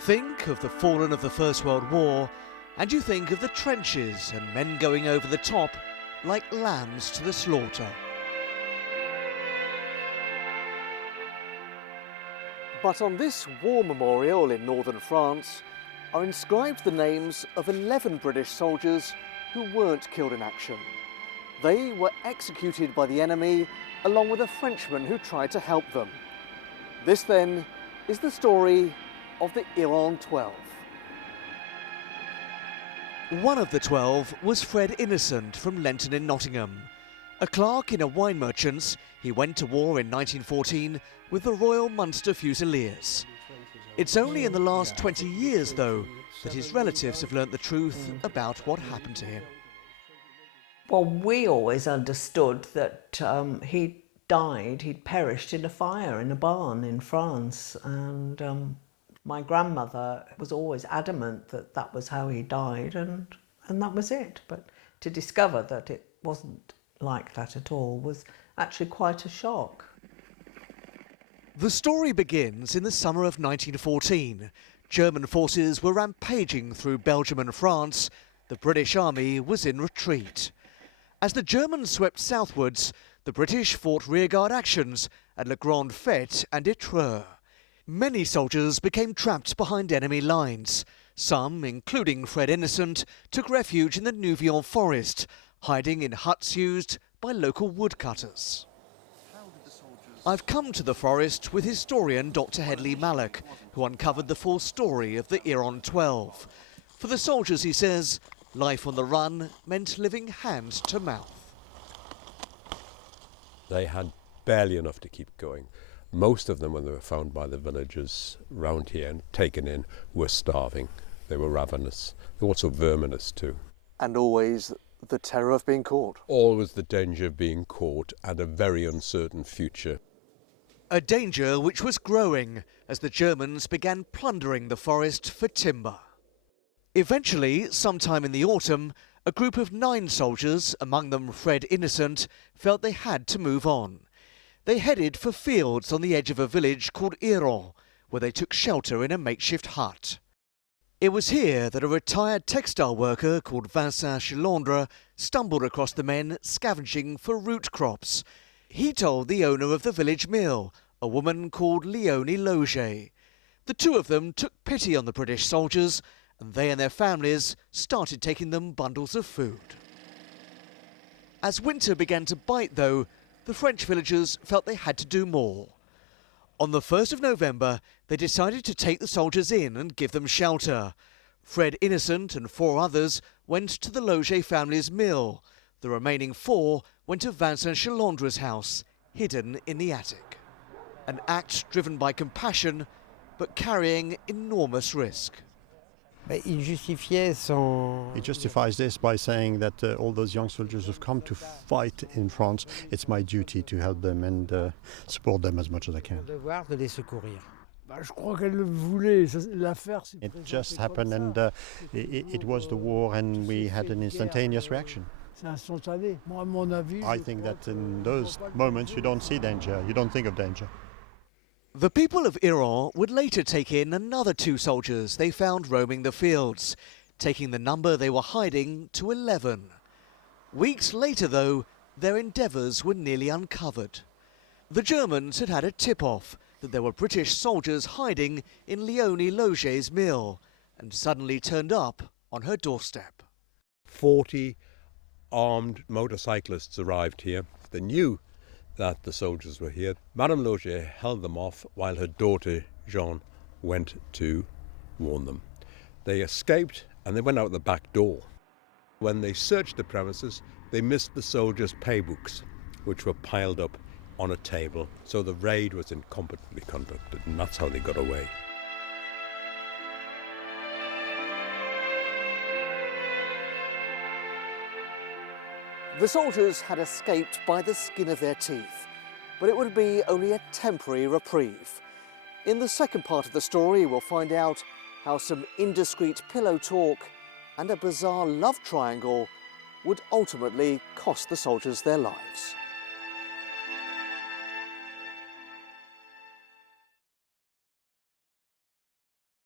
Think of the fallen of the First World War, and you think of the trenches and men going over the top like lambs to the slaughter. But on this war memorial in northern France are inscribed the names of 11 British soldiers who weren't killed in action. They were executed by the enemy along with a Frenchman who tried to help them. This then is the story of the Bearne 12. One of the 12 was Fred Innocent from Lenton in Nottingham. A clerk in a wine merchant's, he went to war in 1914 with the Royal Munster Fusiliers. It's only in the last 20 years, though, that his relatives have learnt the truth about what happened to him. Well, we always understood that he'd perished in a fire in a barn in France, and my grandmother was always adamant that that was how he died, and that was it. But to discover that it wasn't like that at all was actually quite a shock. The story begins in the summer of 1914. German forces were rampaging through Belgium and France. The British Army was in retreat. As the Germans swept southwards, the British fought rearguard actions at Le Grand Fete and Étreux. Many soldiers became trapped behind enemy lines. Some, including Fred Innocent, took refuge in the Nouvion forest, hiding in huts used by local woodcutters. I've come to the forest with historian Dr. Hedley Malloch, who uncovered the full story of the Bearne 12. For the soldiers, he says, life on the run meant living hand to mouth. They had barely enough to keep going. Most of them, when they were found by the villagers round here and taken in, were starving. They were ravenous. They were also verminous too. And always the terror of being caught. Always the danger of being caught and a very uncertain future. A danger which was growing as the Germans began plundering the forest for timber. Eventually, sometime in the autumn, a group of 9 soldiers, among them Fred Innocent, felt they had to move on. They headed for fields on the edge of a village called Bearne, where they took shelter in a makeshift hut. It was here that a retired textile worker called Vincent Chilandre stumbled across the men scavenging for root crops. He told the owner of the village mill, a woman called Léonie Loger. The two of them took pity on the British soldiers, and they and their families started taking them bundles of food. As winter began to bite, though, the French villagers felt they had to do more. On the 1st of November, they decided to take the soldiers in and give them shelter. Fred Innocent and 4 others went to the Loger family's mill. The remaining 4 went to Vincent Chilandre's house, hidden in the attic. An act driven by compassion, but carrying enormous risk. He justifies this by saying that all those young soldiers have come to fight in France. It's my duty to help them and support them as much as I can. It just happened, and it was the war, and we had an instantaneous reaction. I think that in those moments you don't see danger, you don't think of danger. The people of Bearne would later take in another 2 soldiers they found roaming the fields, taking the number they were hiding to 11. Weeks later, though, their endeavours were nearly uncovered. The Germans had had a tip-off that there were British soldiers hiding in Léonie Loger's mill, and suddenly turned up on her doorstep. 40 armed motorcyclists arrived here. They knew that the soldiers were here. Madame Loger held them off while her daughter Jeanne went to warn them. They escaped and they went out the back door. When they searched the premises, they missed the soldiers' pay books, which were piled up on a table. So the raid was incompetently conducted, and that's how they got away. The soldiers had escaped by the skin of their teeth, but it would be only a temporary reprieve. In the second part of the story, we'll find out how some indiscreet pillow talk and a bizarre love triangle would ultimately cost the soldiers their lives.